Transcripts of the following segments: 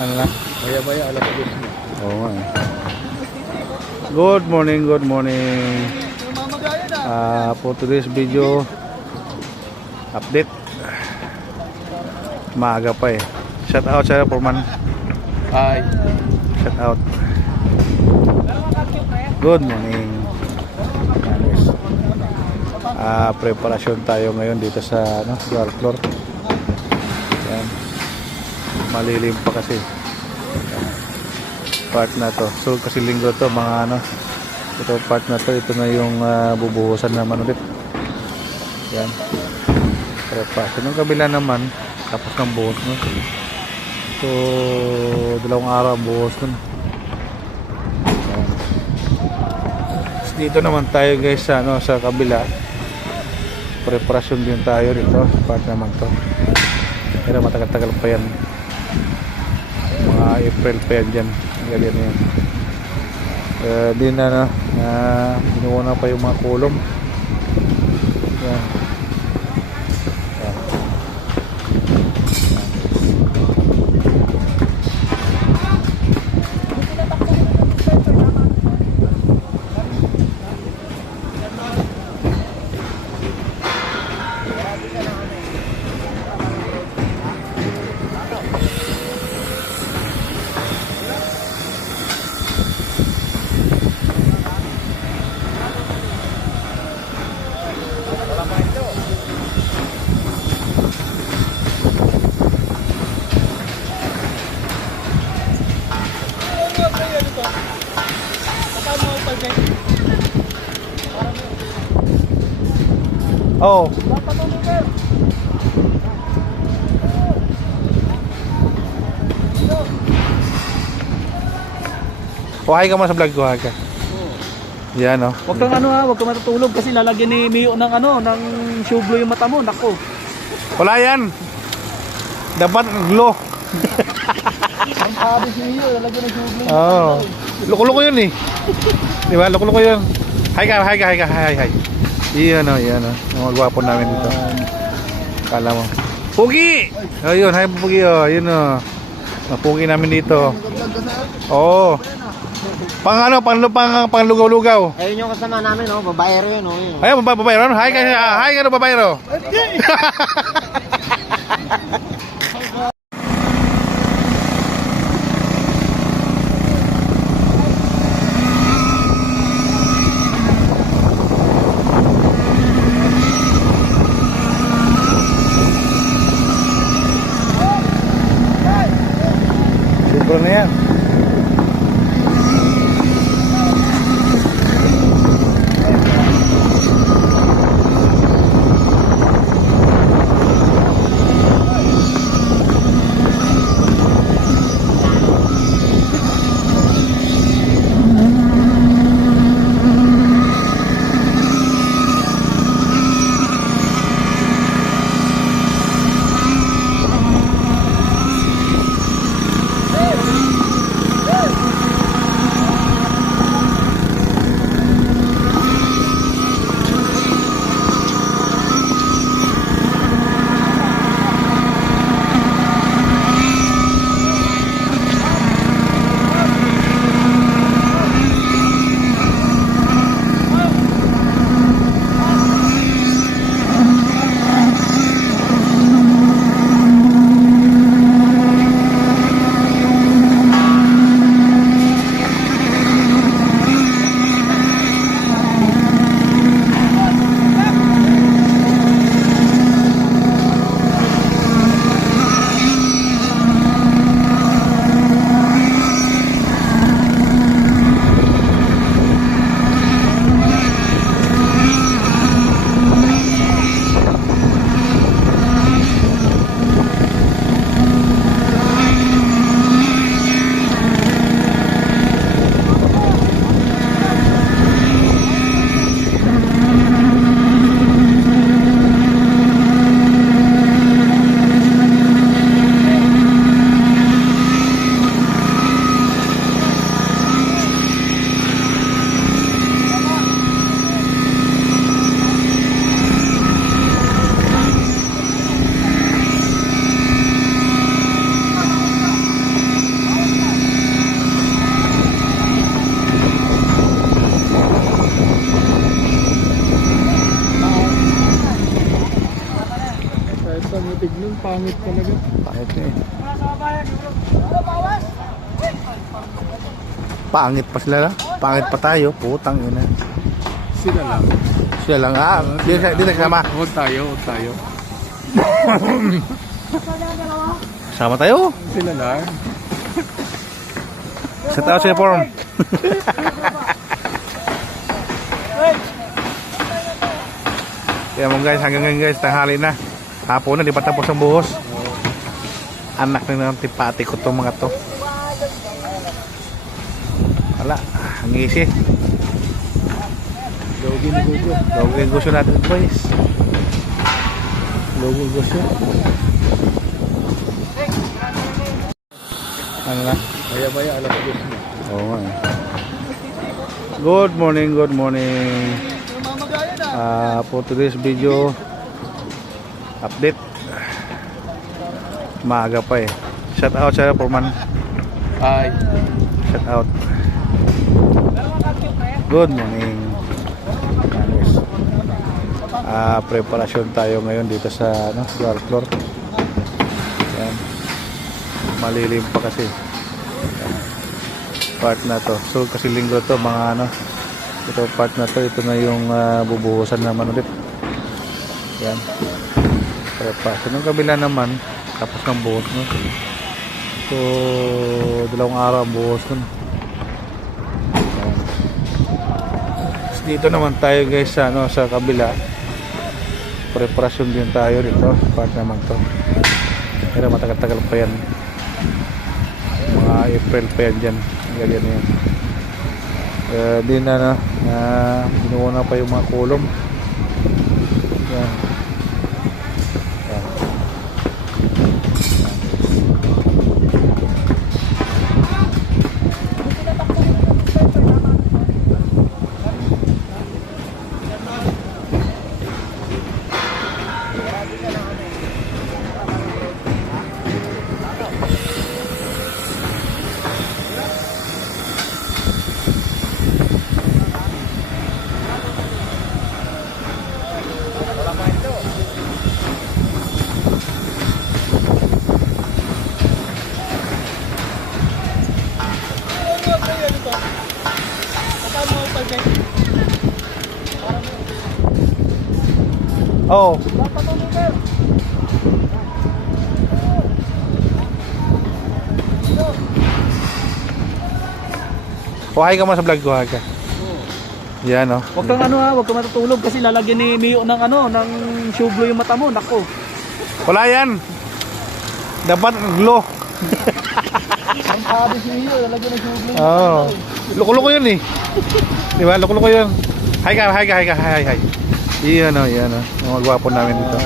Ano na? Maya-maya, alas 10 na. Oo nga. Good morning, good morning. For today's video update, maaga pa eh. Shout out sa Foreman. Hi. Shout out. Good morning. Preparasyon tayo ngayon dito sa ground floor. Yan. Malilim pa kasi. Part na to. So kasi linggo to mga ito part na to, ito na yung bubuhusan naman ulit. Yan. Preparasyon. Yung kabila naman tapos ng buhos mo. So 2 araw ang buhos mo. Dito naman tayo guys sa sa kabila. Preparasyon din tayo dito, part naman to. Pero matagal-tagal pa yan. Mga April pa yan dyan. Ganyan yan. Din binuha na pa yung mga kulong. Yan. Oh. Hi ka mo sa vlog ko, hi ka. Yan oh. Huwag kang huwag kang matutulog kasi lalagyan ni Mio ng ng shublo yung mata mo, nako. Wala yan. Dapat glow. Ang habis ni Mio, lalagyan ng shublo. Oh. Loko-loko yun eh. Di ba? Loko-loko yun. Hi. Iyan o. Mga gwapo namin dito. Kala mo. Pugi! Ayun, hi Pugi o. Ayun o. Mga Pugi namin dito. Oo. Pang lugaw-lugaw. Ayun yung kasama namin, babayero yun, Ayun, babayero. Hi ka, babayero. Siguro na yan. Okay. Pangit pa sila. Pangit pa tayo. Putang ina. Sila lang. Sila lang. Di nagsama. Huwag tayo, huwag tayo. Sama tayo. Sila lang. Sa tao sa form. Kaya mo guys, hanggang ngayon guys, tanghali na. Hapon na, di pa tapos ang buhos. Anak na ng tipati ko itong mga to. Wala, ang easy. Logi ni Gujo. Logi ang gusto natin guys. Logi ang gusto. Ano na? Maya-maya, alam ko gusto mo. Oo nga eh. Good morning, good morning. For today's video update, maaga pa eh. Shout out sa Foreman. Hi. Shout out. Good morning. Guys. Preparasyon tayo ngayon dito sa ground floor. Yan. Malilim pa kasi. Yan. Part na to. So kasi linggo to mga ito part na to, ito na yung bubuhusan naman ulit. Yan. Preparasyon. Yung kabila naman tapos ng buhos no. So 2 araw ang buhos nun. Yan. Dito naman tayo guys sa sa kabila. Preparasyon din tayo dito, part naman to. Pero matagal-tagal pa yan. Mga April pa yan dyan. Ganyan yan. Di na binuo na pa yung mga kulong. Yan. Yan. Oh. Hi ka mo sa vlog ko, hi ka. Yan oh. Huwag kang huwag kang matutulog kasi lalagyan ni Mio ng ng shublo yung mata mo. Nako. Wala yan. Dapat glow. Ang habis ni Mio, lalagyan ng shublo. Oh. Loko-loko yun eh. Di ba? Loko-loko yun. Hi. Iyan o. Yung mga gwapo namin dito.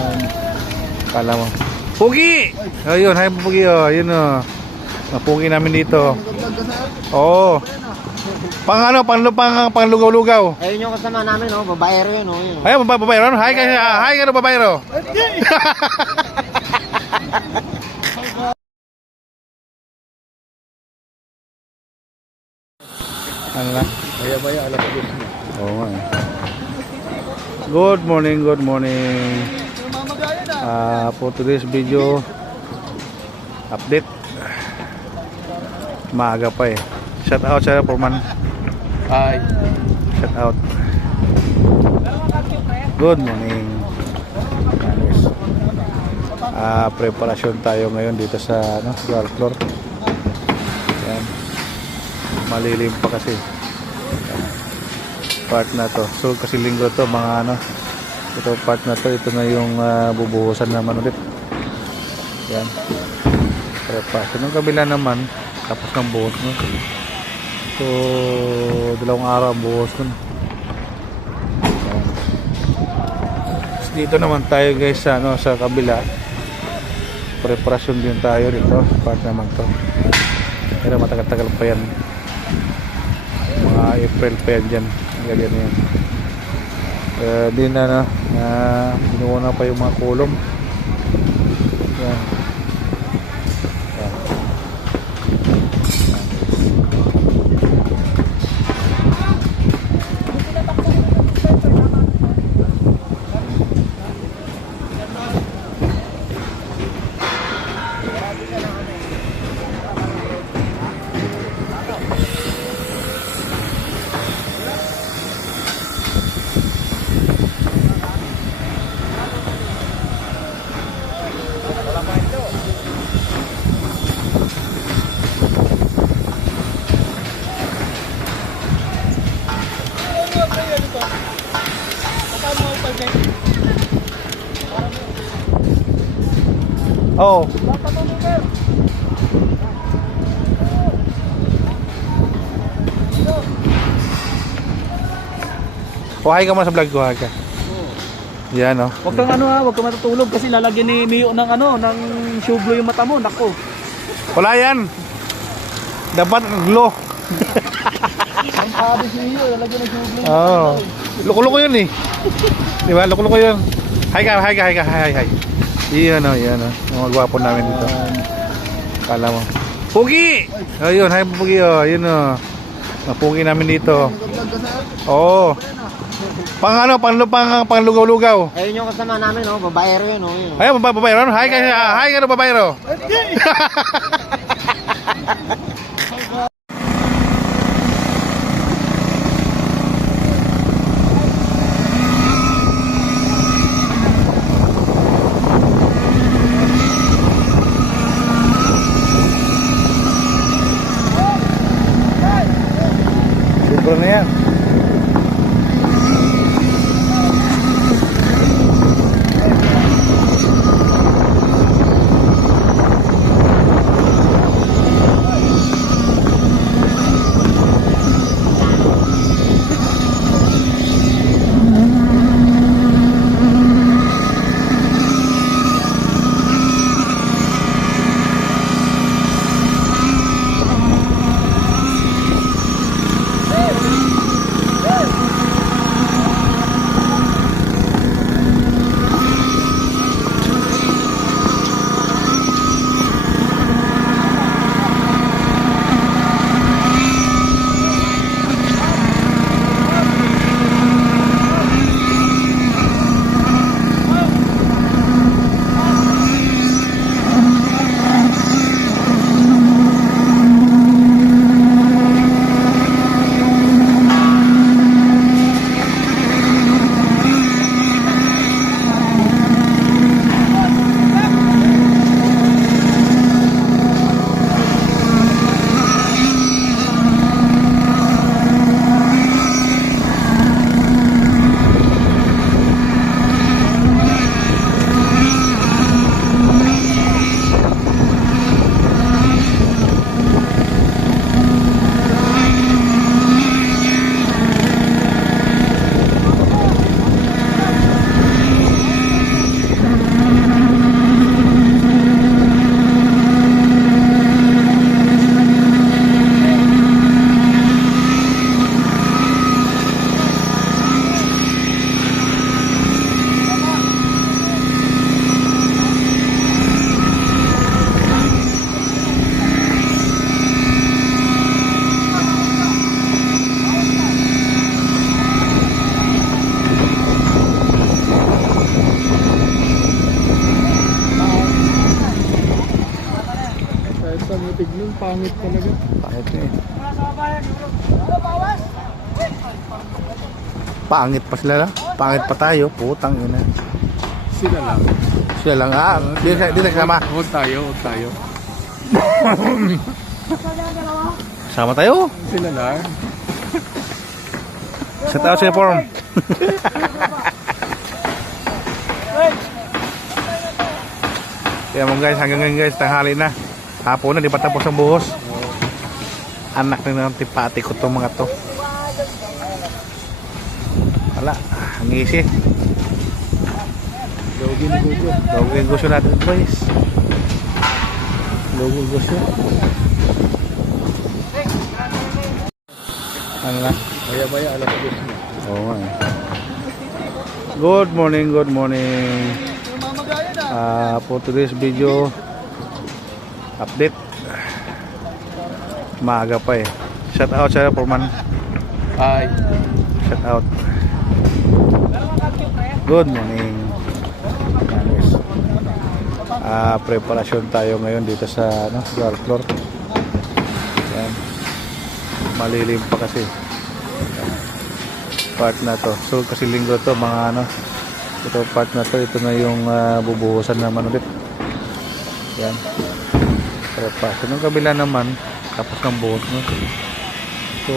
Kala mo. Pugi! Ayun, hi Pugi o. Yun o. Mga Pugi namin dito. Oo. Pang lugaw-lugaw. Ayun yung kasama namin, no? Babaero yun, no? Yun. Ayun, babayro. Hi ka babayro. Ano na? Maya-maya, alam ko gusto mo. Oo nga eh. Good morning, good morning. For today's video update, maaga pa eh. Shout out sa Foreman. Hi. Shout out. Good morning. Guys. Preparasyon tayo ngayon dito sa ground floor. Yan. Malilim pa kasi. Yan. Part na to. So kasi linggo to mga ito part na to, ito na yung bubuhusan naman ulit. Yan. Preparasyon. Yung kabila naman tapos ng buhos no. So 2 araw ang buhos nun. Yan. Dito naman tayo guys sa sa kabila. Preparasyon din tayo dito, part naman to. Pero matagal-tagal pa yan. Mga April pa yan dyan. Ganyan yan. Di na binuo na pa yung mga kulong. Yan. Yan. Oo. Hi ka mo sa vlog ko, hi ka. Yan, oh. Huwag kang ano ha, huwag kang matutulog kasi lalagyan ni Mio ng ano, ng shoe glue yung mata mo. Nako. Wala yan. Dapat glow. Ang sabi si Mio, lalagyan ng shoe glue. Oo. Loko-loko yun eh. Di ba? Loko-loko yun. Hi ka, hi ka, hi ka, hi, hi. Iyan, oh, yan, oh. Mga gwapo namin dito. Kala mo. Pugi! Ayun, hi Pugi, oh. Yun, oh. Mga Pugi namin dito. Oo. Pang ano, pang lugaw-lugaw. Ayun yung kasama namin, no? Babaero yun, no? Yun. Ayun, babayro. Hi ka, babayro. Siguro na yan. Tignan, pangit talaga. Pangit na eh. Pangit pa sila lang. Pangit pa tayo. Putang ina. Sila lang. Sila lang. Ah, di nagsama. Huwag tayo, huwag tayo. Sama tayo. Sila lang. Sa tao sa form. Kaya mo guys, hanggang ngayon guys, tanghali na. Hapon na, di pa tapos ang buhos. Anak na ng tipati ko itong mga to. Wala, ang isi. Login gusto natin guys. Login gusto. Ano na? Baya-baya, alam ko gusto mo. Oo nga eh. Good morning, good morning. For today's video update, maaga pa eh. Shout out sa Foreman. Hi. Shout out. Good morning. Guys. Preparasyon tayo ngayon dito sa ground floor. Yan. Malilim pa kasi. Part na to. So kasi linggo to mga ito part na to, ito na yung bubuhusan naman ulit. Yan. Preparasyon. Yung kabila naman tapos ng buhos mo. So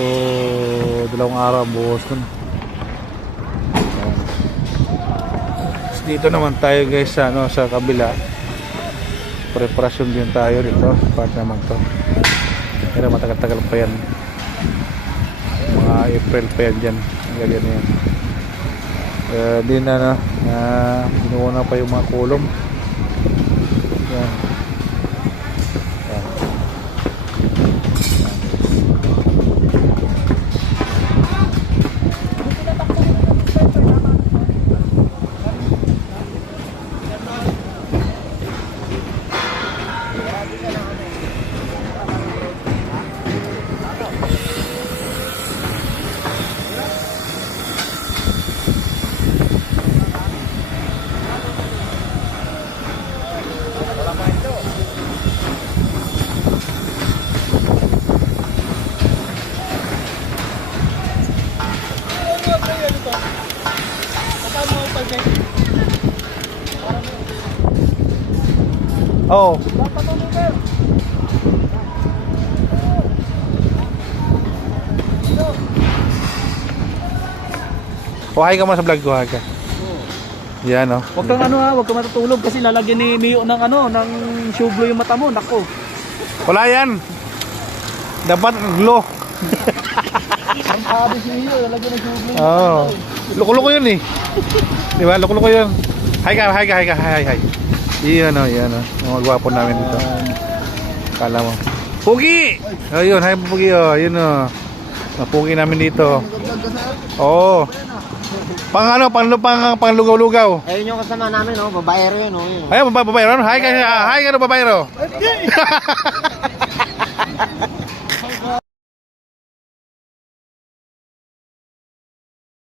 2 araw ang buhos ko. Dito naman tayo guys sa sa kabila. preparasyon din tayo dito. Part naman to. Pero matagal-tagal pa yan. Mga April pa yan dyan. Ganyan yan. Di na binuo na pa yung mga kulong. Yan. Yan. Oh. Kuhay ka muna sa vlog ko, ha ka. Yan, oh. Huwag kang huwag kang matutulog kasi lalagyan ni Mio ng ng shoe glue yung mata mo. Nako. Wala yan. Dapat glow. Ang sabi si Mio, lalagyan ng shoe glue. Oo. Loko-loko yun eh. Di ba? Loko-loko yun. Hi ka. Hi. Yan, oh. Mga gwapo namin dito. Kala mo. Pugi! Oh, yun. Hi, Pugi, oh. Yun, oh. Mga Pugi namin dito. Oo. Pang lugaw-lugaw. Ayun yung kasama namin, no? Babaero yun, no? Yun. Ayun, babayro. Hi ka, babayro.